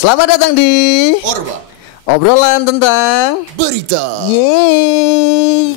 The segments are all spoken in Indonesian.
Selamat datang di Orba, obrolan tentang berita. Yeay.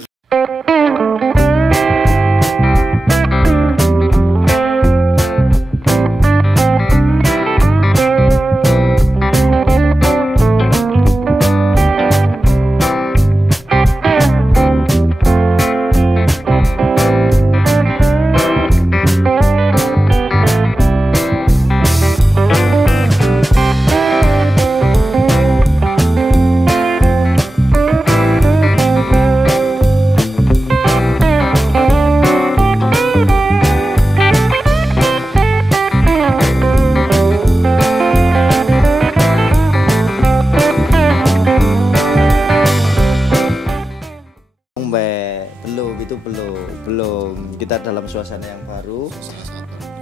Belum kita dalam suasana yang baru,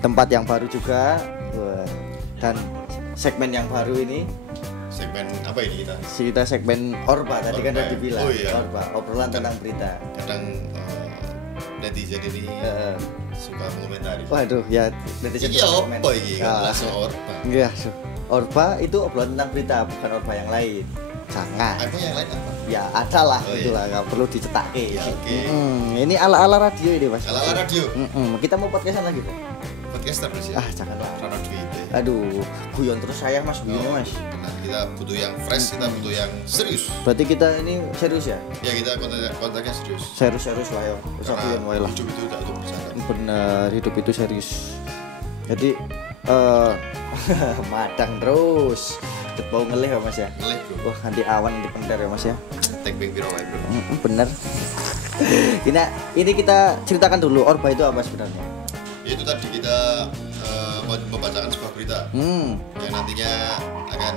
tempat yang baru juga. Wah, dan segmen yang baru ini. Segmen apa ini kita? Kita segmen Orba tadi kan udah dibilang. Oh, iya. Orba, obrolan tentang berita. Kadang netizen ini suka mengomentari. Waduh, ya netizen iya apa ini? Langsung Orba. Iya, Orba itu obrolan tentang berita, bukan Orba yang lain. Jangan. Apa yang lain apa? Ya ada lah, itulah nggak perlu dicetak. Ya, ini ala-ala radio ini mas. Ala-ala radio. Kita mau podcastan lagi Pak? Podcaster ya? Janganlah. Karena duit. Aduh, guyon terus saya mas, guyon mas. Benar, kita butuh yang fresh, kita butuh yang serius. Berarti kita ini serius ya? Ya kita kontaknya serius. Serius lah ya. Usah guyon wae lah. Hidup itu tidak untuk bercanda. Bener, hidup itu serius. Jadi madang terus. Bau ngelih ya mas ya? Ngelih bro. Wah nanti awan di pender ya mas ya? Tank ping piro wae bro. Bener. Ini kita ceritakan dulu Orba itu apa sebenarnya? Itu tadi kita membacakan sebuah berita yang nantinya akan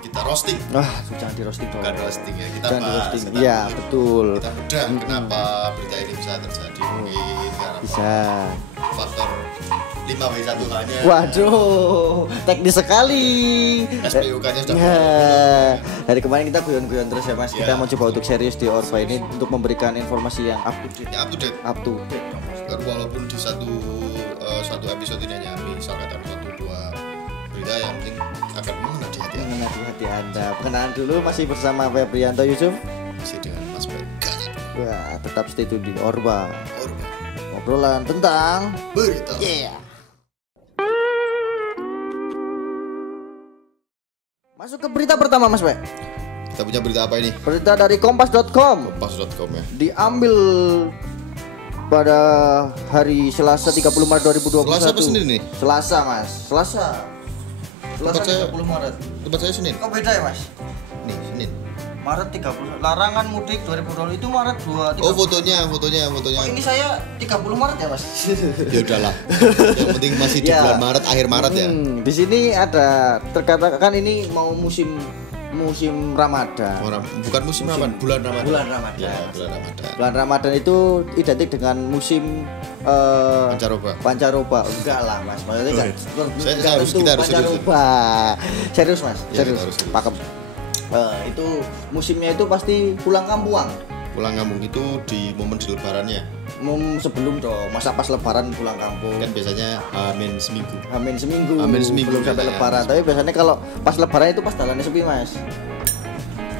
kita roasting. Wah, jangan di roasting dong. Bukan roasting ya, kita jangan bahas. Iya, betul. Kita bedah kenapa berita ini bisa terjadi. Mungkin karena bisa faktor 5W1 hanya. Waduh, teknis sekali. SPUK-nya sudah dari kemarin kita guyon-guyon terus ya mas. Kita mau coba untuk serius di Orba ini untuk memberikan informasi yang up to date. Ya, up to date. Walaupun di satu episode ini hanya misal katakan 1-2 berita yang penting akan mengena di hati Anda. Perkenalan dulu masih bersama Febrianto Yusuf. Masih dengan Mas Baik. Wah, tetap stay tune di Orba. Obrolan tentang berita. Yeah. Masuk ke berita pertama Mas Be. Kita punya berita apa ini? Berita dari kompas.com. Kompas.com ya. Diambil pada hari Selasa 30 Maret 2021. Selasa apa Senin nih? Selasa Mas. Selasa 30 Maret. Tempat saya Senin. Kok beda ya Mas? Nih Senin. Maret 30. Larangan mudik 2020 itu Maret 2. Oh fotonya. Oh, ini saya 30 Maret ya Mas. Ya udahlah. Yang penting masih di bulan Maret, akhir Maret ya. Di sini ada terkatakan ini mau musim Ramadan. Bukan musim Ramadan, bulan Ramadan. Bulan Ramadan. Ya, bulan Ramadan. Bulan Ramadan itu identik dengan musim pancaroba. Enggak lah Mas. Maksudnya kita harus pancaroba. Serius Mas, serius. Pakem. Itu musimnya itu pasti pulang kampung. Pulang kampung itu di momen di lebarannya. Sebelum dong, masa pas lebaran pulang kampung. Kan biasanya Amin seminggu belum sampai lebaran. Tapi biasanya kalau pas lebaran itu pas jalannya sepi Mas.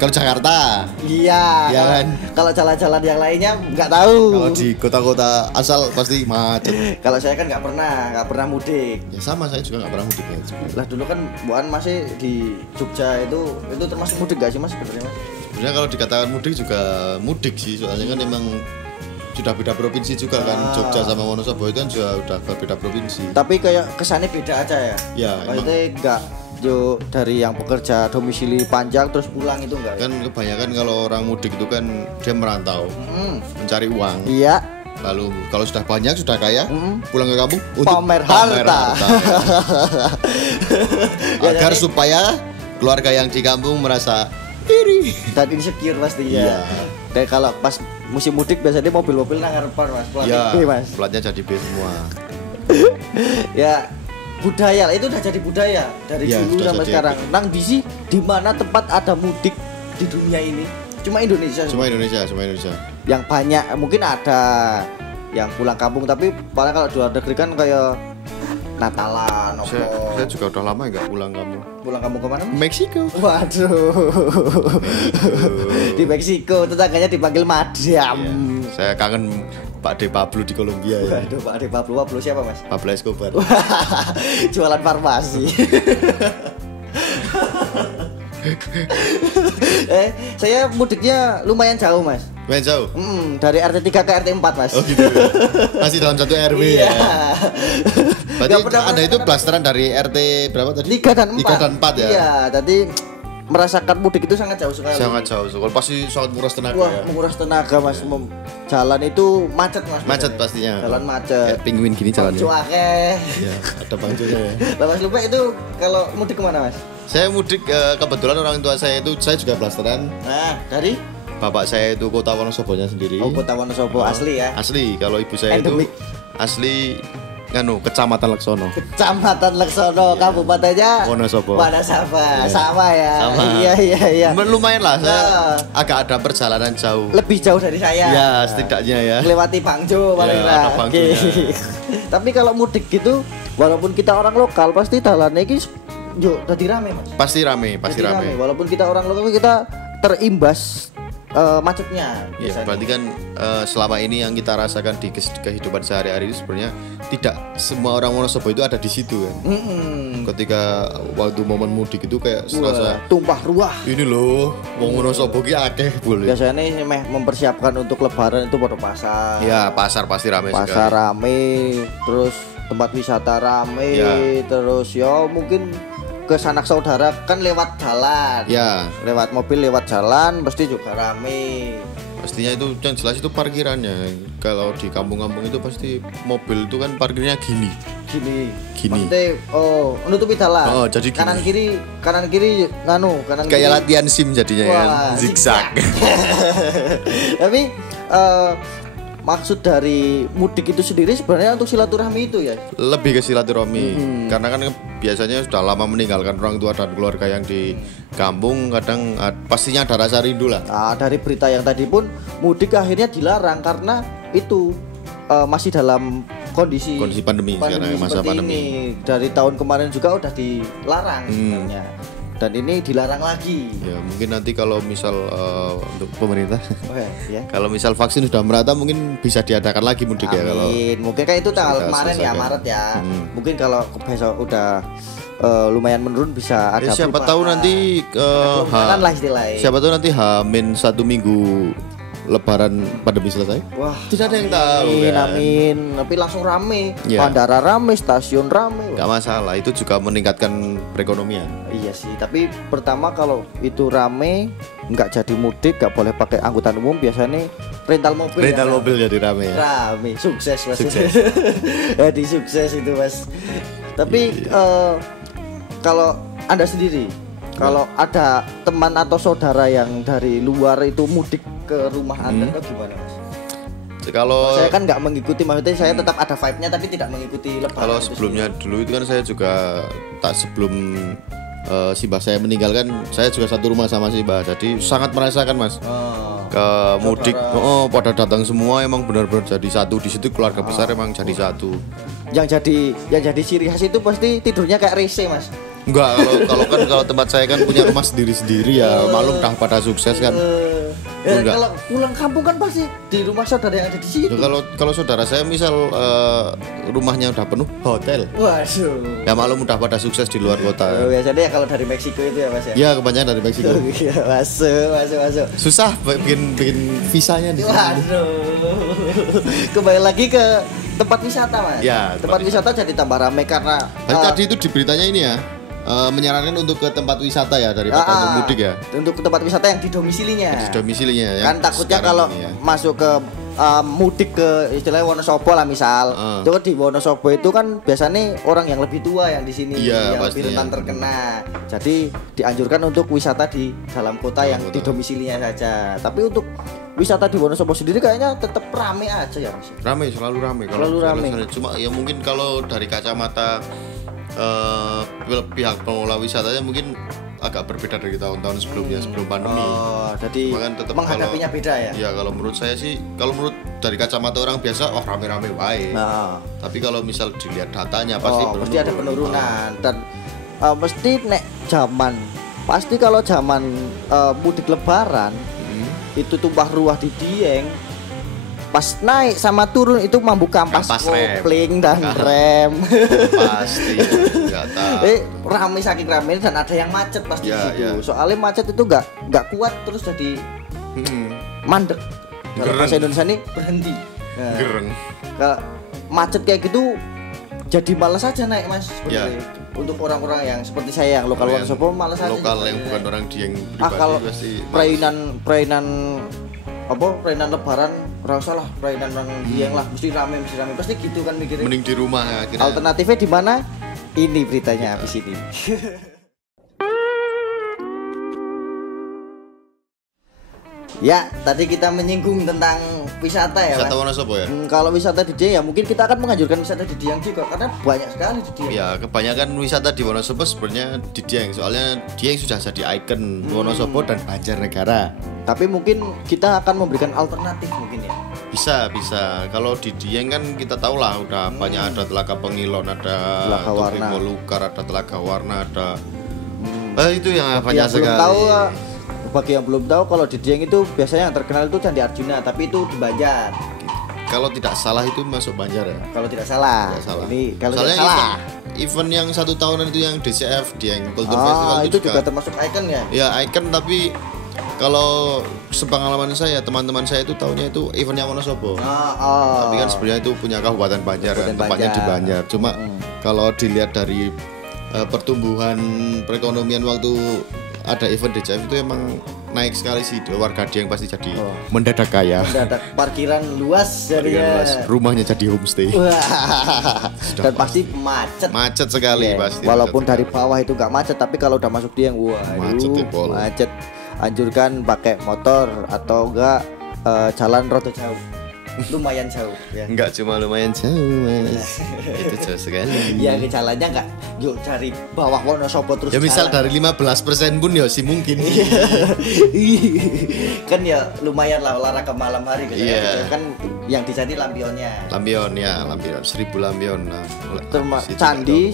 Kalau Jakarta. Iya. Ya kan. Kalau jalan-jalan yang lainnya nggak tahu. Kalau di kota-kota asal pasti macet. Kalau saya kan nggak pernah mudik. Ya sama, saya juga nggak pernah mudik ya. Lah dulu kan Buan masih di Jogja itu termasuk mudik nggak sih Mas sebenarnya Mas? Sebenarnya kalau dikatakan mudik juga mudik sih, soalnya kan emang sudah beda provinsi juga kan. Jogja sama Wonosobo itu kan juga udah beda provinsi. Tapi kayak kesannya beda aja ya. Ya. Maksudnya nggak dari yang pekerja domisili panjang terus pulang itu enggak kan ya? Kebanyakan kalau orang mudik itu kan dia merantau mencari uang. Iya. Lalu kalau sudah banyak, sudah kaya, pulang ke kampung untuk pamer harta. Ya. Agar supaya keluarga yang di kampung merasa iri dan insecure pasti ya. Iya. Dan kalau pas musim mudik biasanya mobil-mobil nang ngarepan Mas, platnya jadi B semua. Ya budaya itu udah jadi budaya dari dulu sampai sekarang. Nang di mana tempat ada mudik di dunia ini? Cuma Indonesia. Yang banyak mungkin ada yang pulang kampung, tapi paling kalau di luar negeri kan kayak Natalan, saya juga udah lama nggak pulang kamu. Pulang kamu kemana? Meksiko. Waduh. Di Meksiko tetangganya dipanggil madam. Iya. Saya kangen Pak De Pablo di Kolombia ya. Waduh, Pak De Pablo siapa Mas? Pablo Escobar. Jualan farmasi. Saya mudiknya lumayan jauh Mas. Lumayan jauh? Dari RT 3 ke RT 4 Mas. Oh gitu ya? Masih dalam satu RW ya? Berarti Anda itu blasteran dari RT berapa tadi? 3 dan 4. 3 dan 4 ya? Iya, tadi merasakan mudik itu sangat jauh sekali. Sangat jauh sekali, pasti sangat menguras tenaga. Wah, ya? menguras tenaga Mas. Jalan itu macet Mas. Macet pastinya. Jalan macet. Kayak penguin gini jalannya. Cuake. Iya, ada bangjonya ya. Lah Mas Lupa itu kalau mudik kemana Mas? Saya mudik kebetulan orang tua saya itu saya juga blasteran. Nah, dari Bapak saya itu Kota Wonosobonya sendiri. Oh, Kota Wonosobo asli ya. Asli. Kalau ibu saya Endemik. itu asli Kecamatan Laksono. Kecamatan Laksono, kabupatennya Wonosobo. Wonosobo. Sama ya. Sama. Iya. Lumayan lah, saya agak ada perjalanan jauh. Lebih jauh dari saya. Ya, setidaknya ya. Lewati Bangjo paling Ya, lah. ada Bangjonya. Tapi kalau mudik gitu, walaupun kita orang lokal pasti dalannya iki yo dadi rame, Mas. Pasti rame. Walaupun kita orang lokal kita terimbas macetnya Ya, biasanya. berarti kan selama ini yang kita rasakan di kehidupan sehari-hari itu sebenarnya tidak semua orang Wonosobo itu ada di situ kan. Ketika waktu momen mudik itu kayak serasa tumpah ruah. ini loh, wong Wonosobo ki akeh boleh. Biasanya ini mempersiapkan untuk lebaran itu pada pasar. Ya, pasar pasti rame sekali. Pasar rame, terus tempat wisata rame, Ya. terus ya mungkin ke sanak saudara kan lewat jalan. Ya, Lewat mobil, lewat jalan pasti juga rame. pastinya itu yang jelas itu parkirannya. Kalau di kampung-kampung itu pasti mobil itu kan parkirnya gini. Gini. Gini. Maksudnya nutupi jalan. Oh, jadi gini. kanan kiri kanan Kayak kiri. latihan SIM jadinya kan, Wah, zigzag. Tapi maksud dari mudik itu sendiri sebenarnya untuk silaturahmi itu ya. Lebih ke silaturahmi karena kan biasanya sudah lama meninggalkan orang tua dan keluarga yang di kampung, kadang pastinya ada rasa rindu lah. Nah, dari berita yang tadi pun mudik akhirnya dilarang karena itu masih dalam kondisi pandemi sekarang, masa seperti pandemi ini. Dari tahun kemarin juga udah dilarang sebenarnya. Dan ini dilarang lagi. Ya mungkin nanti kalau misal untuk pemerintah Ya. kalau misal vaksin sudah merata mungkin bisa diadakan lagi mudik ya kalau Mungkin kayak itu tanggal sudah kemarin ya selesai. Maret ya. Mungkin kalau besok udah lumayan menurun bisa ada siapa perubahan. tahu nanti Kelonggaran lah istilahnya. siapa tahu nanti H-1 minggu Lebaran pandemi selesai. Wah, Tidak ada yang tahu kan. Amin. Tapi langsung rame. Ya. Bandara rame, stasiun rame. Gak masalah, itu juga meningkatkan perekonomian. Iya sih, tapi pertama kalau itu rame, nggak jadi mudik, nggak boleh pakai angkutan umum, biasanya rental mobil. Rental ya, mobil jadi rame ya. rame, sukses Mas. Sukses. Jadi sukses itu Mas. Tapi kalau Anda sendiri, kalau ada teman atau saudara yang dari luar itu mudik ke rumah Anda, itu gimana Mas? Kalau Saya kan nggak mengikuti, maksudnya saya tetap ada vibe-nya tapi tidak mengikuti lebaran. kalau itu sebelumnya dulu itu kan saya juga tak sebelum si Mbah saya meninggalkan, saya juga satu rumah sama si Mbah. Jadi sangat merasakan Mas. Ke mudik, pada datang semua emang benar-benar jadi satu di situ, keluarga besar emang jadi satu. yang jadi ciri khas itu pasti tidurnya kayak rese Mas. Enggak, kalau tempat saya kan punya rumah sendiri-sendiri ya, malum dah pada sukses kan. Enggak. Kalau pulang kampung kan pasti di rumah saudara yang ada di situ. Ya, kalau saudara saya misal rumahnya udah penuh hotel, Waduh. ya malum udah pada sukses di luar kota. Biasanya ya kalau dari Meksiko itu ya Mas ya. Ya kebanyakan dari Meksiko. Iya, masuk. Susah bikin visanya di sini. Waduh. Kembali lagi ke tempat wisata Mas. Ya, tempat wisata jadi tambah ramai karena Tadi itu di beritanya ini ya, menyarankan untuk ke tempat wisata ya daripada untuk mudik ya. Untuk tempat wisata yang didomisilinya. Di domisilinya ya. Kan takutnya sekarang kalau ini ya. masuk ke mudik ke istilahnya Wonosobo lah misal. Itu kan di Wonosobo itu kan biasanya orang yang lebih tua yang di sini Iya, yang lebih pastinya. rentan terkena. Jadi dianjurkan untuk wisata di dalam kota yang didomisilinya saja. Tapi untuk wisata di Wonosobo sendiri kayaknya tetap rame aja ya Mas. Rame, selalu rame kalau Selalu rame. cuma ya mungkin kalau dari kacamata pihak pengelola wisatanya mungkin agak berbeda dari tahun-tahun sebelumnya sebelum pandemi. Jadi tetap menghadapinya beda ya. Ya kalau menurut saya sih, kalau menurut dari kacamata orang biasa, rame-rame baik. Tapi kalau misal dilihat datanya pasti ada penurunan dan mesti nek zaman pasti kalau zaman mudik lebaran itu tumpah ruah di Dieng. Pas naik sama turun itu mampu kampas kopling dan rem. Pasti nggak tahu. Rame saking rame dan ada yang macet pasti situ. Soalnya macet itu nggak kuat terus jadi mandek. Kalau bahasa Indonesia ini berhenti. Gereng. Kalau macet kayak gitu jadi malas aja naik mas. Untuk orang-orang yang seperti saya yang lokal Wonosobo malas aja. Lokal yang bukan orang Dieng pribadi kalau pasti. Perainan lebaran rasa lah perainan orang Dieng lah mesti rame pasti gitu kan mikirnya. Mending di rumah akhirnya. Alternatifnya di mana? Ini beritanya habis ini. Ya, tadi kita menyinggung tentang wisata ya. Wisata Wonosobo ya. Kalau wisata di Dieng ya mungkin kita akan menganjurkan wisata di Dieng juga karena banyak sekali di Dieng. Ya, kebanyakan wisata di Wonosobo sebenarnya di Dieng. Soalnya Dieng sudah jadi ikon Wonosobo dan Banjarnegara. Tapi mungkin kita akan memberikan alternatif mungkin ya. Bisa. Kalau di Dieng kan kita tahu lah udah banyak ada Telaga Pengilon, ada Telaga Warna, Molukar, ada Telaga Warna, ada itu yang banyak sekali. Bagi yang belum tahu kalau di Dieng itu biasanya yang terkenal itu Candi Arjuna, tapi itu di Banjar. Kalau tidak salah itu masuk Banjar ya. Kalau tidak salah. Ini kalau tidak salah. Event yang 1 tahunan itu yang DCF Dieng Culture Festival itu juga termasuk ikon ya. Ya ikon, tapi kalau sepengalaman saya, teman-teman saya itu tahunya itu eventnya Wonosobo. Tapi kan sebenarnya itu punya Kabupaten Banjar, tempatnya di Banjar. Cuma kalau dilihat dari pertumbuhan perekonomian waktu ada event DCF itu emang naik sekali sih. Warga Dieng pasti jadi mendadak kaya. Mendadak parkiran luas jadinya. Rumahnya jadi homestay. Dan pasti macet sekali pasti. Walaupun dari bawah itu nggak macet, tapi kalau udah masuk Dieng macet. Anjurkan pakai motor atau enggak jalan rada jauh. Lumayan jauh ya. Enggak cuma lumayan jauh mas. Itu jauh sekali. Ya jalannya enggak yuk cari bawah Wonosobo terus. Ya misal dari 15% pun ya sih mungkin. Kan ya lumayan lah olahraga malam hari gitu. Kan yang dicari lampionnya. Lampion 1000 lampion. Nah, candi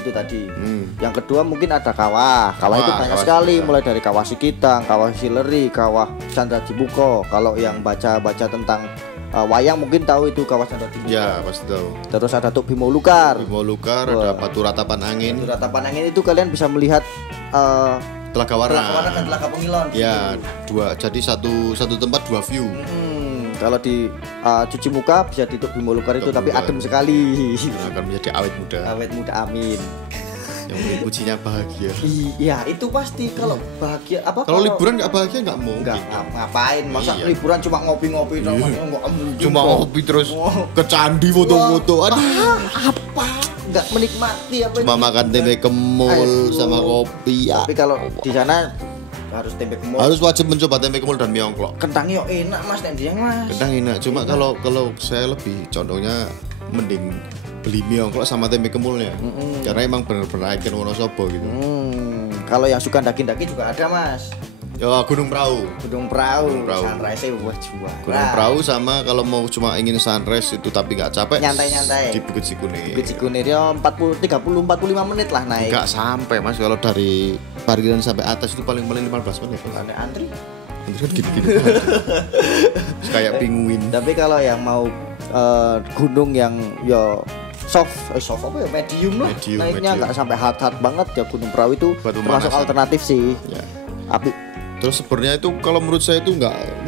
itu tadi. Yang kedua mungkin ada kawah. Kawah itu banyak sekali, mulai dari Kawah Sikitang, Kawah Sileri, Kawah Candra Cibuko. Kalau yang baca tentang wayang mungkin tahu itu Kawah Candra Cibuko. Ya, pasti tahu. Terus ada Tuk Bimo Lukar, ada Batu Ratapan Angin. Batu Ratapan Angin itu kalian bisa melihat Telaga Warna dan Telaga Pengilon. Ya, jadi satu tempat 2 view. Kalau di cuci muka bisa di Tuk Bimo Lukar itu, tapi adem sekali. Akan menjadi awet muda, amin. Yang kuncinya bahagia. Iya, itu pasti. Kalau bahagia kalau liburan nggak bahagia nggak mungkin. Ngapain? Masa liburan cuma ngopi-ngopi doang? Cuma ngopi terus ke candi foto-foto. Apa? Nggak menikmati apa? Cuma makan tempe kemul sama kopi. Tapi kalau di sana harus tempe kemul. Harus wajib mencoba tempe kemul dan mie ongklok. Kentang yo enak mas, Dieng mas. Kentang enak. Cuma kalau saya lebih condongnya mending beli mie ongklok sama tempe kemulnya. Karena emang bener-bener ikon Wonosobo gitu. Kalau yang suka daging-daging juga ada mas. Ya Gunung Prau. Sunrise juara. Gunung Prau sama kalau mau cuma ingin sunrise itu tapi nggak capek. Nyantai. Di Bukit Cikunir. Bukit Cikunir ya 45 menit lah naik. Nggak sampai mas, kalau dari parkiran sampai atas itu paling 15 menit. Ada antri kan gini-gini. Kayak penguin. Tapi kalau yang mau gunung yang ya soft apa ya, medium lah. Naiknya nggak sampai hard banget ya, Gunung Prau itu termasuk alternatif sih. Ya. Terus sebenarnya itu kalau menurut saya itu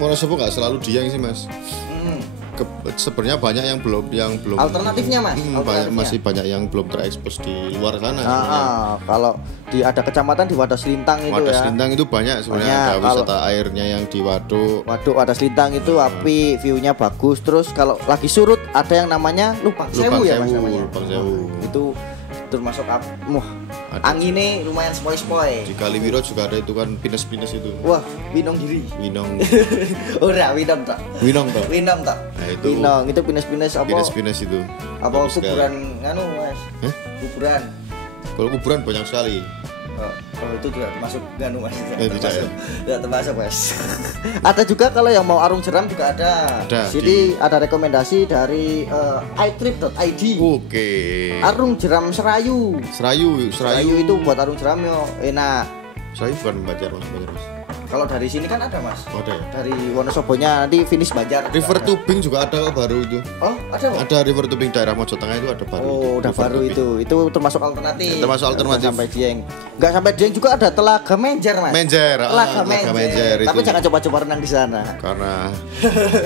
Wonosobo nggak selalu Dieng sih mas. Sebenarnya banyak yang belum alternatifnya mas. Masih banyak yang belum terekspos di luar sana. Kalau ada kecamatan di Wadas Lintang itu Wadas Lintang itu banyak sebenarnya. Ada wisata airnya yang di Waduk Wadas Lintang itu api, view-nya bagus. Terus kalau lagi surut ada yang namanya Lubang Sewu ya mas namanya. Lubang Sewu. Itu termasuk anginnya lumayan spoi-spoi. Di Kaliwiro juga ada itu kan pinus-pinus itu. Wah, Winong Giri. Ora, Winong tak. Nah, itu Winong itu pinus-pinus apa? Pinus-pinus itu. Apa kuburan nganu, Mas? Kuburan. Kalau kuburan banyak sekali. Oh, itu tidak termasuk ganu Mas. Tidak termasuk Mas. Ada juga kalau yang mau arung jeram juga ada. Jadi ada rekomendasi dari itrip.id. Oke. Arung jeram serayu. Serayu itu buat arung jeram yo enak. Serayu bukan Banjar Mas. Kalau dari sini kan ada Mas. Oh, ada ya? Dari Wonosobonya nanti finish Banjar. River Tubing juga ada baru itu. Oh, ada Mas? Ada River Tubing daerah Mojo Tengah itu ada baru. Oh, udah baru itu. Itu termasuk alternatif. Termasuk alternatif. Sampai Dieng. Enggak sampai Dieng juga ada Telaga Menjer, Mas. Telaga Menjer itu. Tapi jangan coba-coba renang di sana. Karena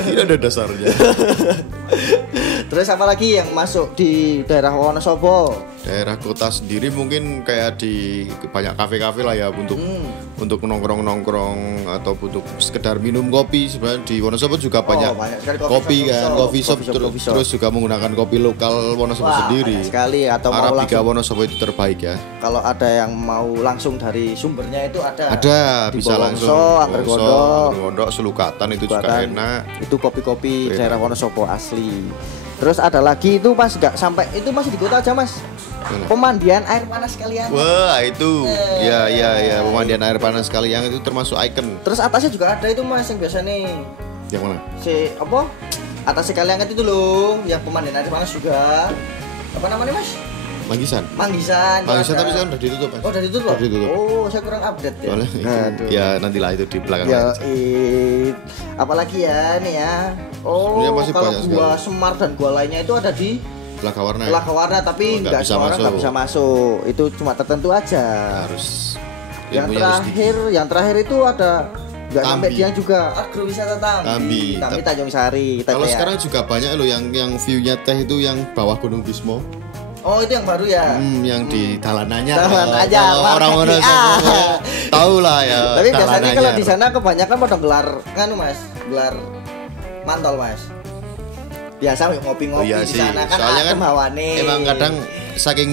tidak ada dasarnya. Terus apa lagi yang masuk di daerah Wonosobo? Daerah kota sendiri mungkin kayak di banyak kafe-kafe lah ya untuk nongkrong atau untuk sekedar minum kopi. Sebenarnya di Wonosobo juga banyak kopi kan, coffee shop, terus juga menggunakan kopi lokal Wonosobo sendiri. Banyak sekali. Atau Arabica Wonosobo itu terbaik ya. Kalau ada yang mau langsung dari sumbernya itu ada. Di bisa langsung. Anggergondok, Selukatan itu juga enak. Itu kopi-kopi daerah Wonosobo asli. Terus ada lagi itu Mas, nggak sampai itu masih di kota aja Mas. Pemandian air panas kalian. Wah itu, ya pemandian air panas kalian itu termasuk ikon. Terus atasnya juga ada itu Mas yang biasa nih. Yang mana? Atasnya kalian itu loh, yang pemandian air panas juga. Apa namanya Mas? Manggisan tapi sekarang udah ditutup Mas. Oh udah ditutup. Oh saya kurang update ya. Ya nantilah itu di belakang. Apalagi ya nih ya. Oh kalau gua Semar dan gua lainnya itu ada di Telaga Warna tapi nggak semua orang nggak bisa masuk. Itu cuma tertentu aja. Harus. Yang terakhir itu ada nggak sampai dia juga agrowisata Tambi Tanjung Sari. Kalau sekarang juga banyak loh yang view-nya teh itu yang bawah Gunung Bismo. Oh itu yang baru ya? Yang di dalanannya. Aja orang tahu lah ya. Tapi biasanya kalau di sana kebanyakan pada gelar Mas, gelar mantol Mas. Biasa ngopi-ngopi di sana kan. Soalnya kan hawane. Emang kadang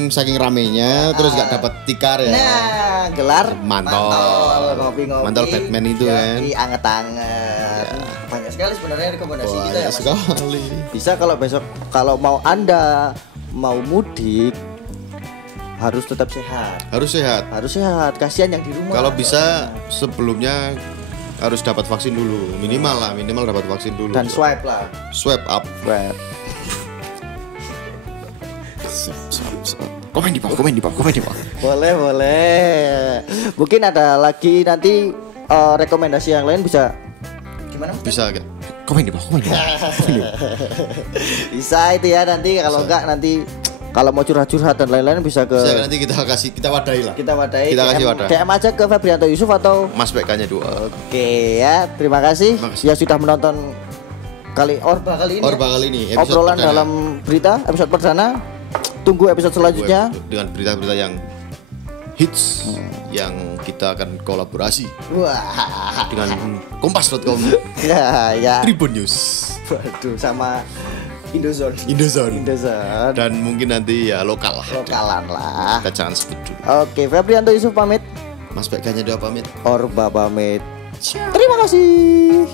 saking ramenya terus gak dapat tikar ya. Nah, gelar mantol ngopi-ngopi. Mantol Batman itu kan. Anget-anget. Banyak sekali sebenarnya rekomendasi kita ya Mas. Sekali. Bisa kalau besok kalau Anda mau mudik harus tetap sehat. Harus sehat. Kasihan yang di rumah. Kalau bisa sebelumnya harus dapat vaksin dulu. Minimal dapat vaksin dulu. Dan swipe up. Komen di bawah. Boleh. Mungkin ada lagi nanti rekomendasi yang lain bisa gimana? Bisa gak? Komen di bawah. Bisa itu ya nanti kalau enggak nanti kalau mau curhat-curhat dan lain-lain bisa ke nanti kita wadahi lah. Kita kasih wadah. DM aja ke Febrianto Yusuf atau Mas BK-nya 2. Oke ya, terima kasih yang sudah menonton Orba kali ini. Obrolan perdana. Dalam berita episode perdana. Tunggu episode selanjutnya dengan berita-berita yang hits yang kita akan kolaborasi. Wah. Dengan kompas.com. ya. Tribun News. Waduh, sama Indozone. Dan mungkin nanti ya lokalan lah. Kita jangan sebut dulu. Oke, Febrianto Yusuf pamit. Mas BK-nya 2 pamit. Orba pamit. Terima kasih.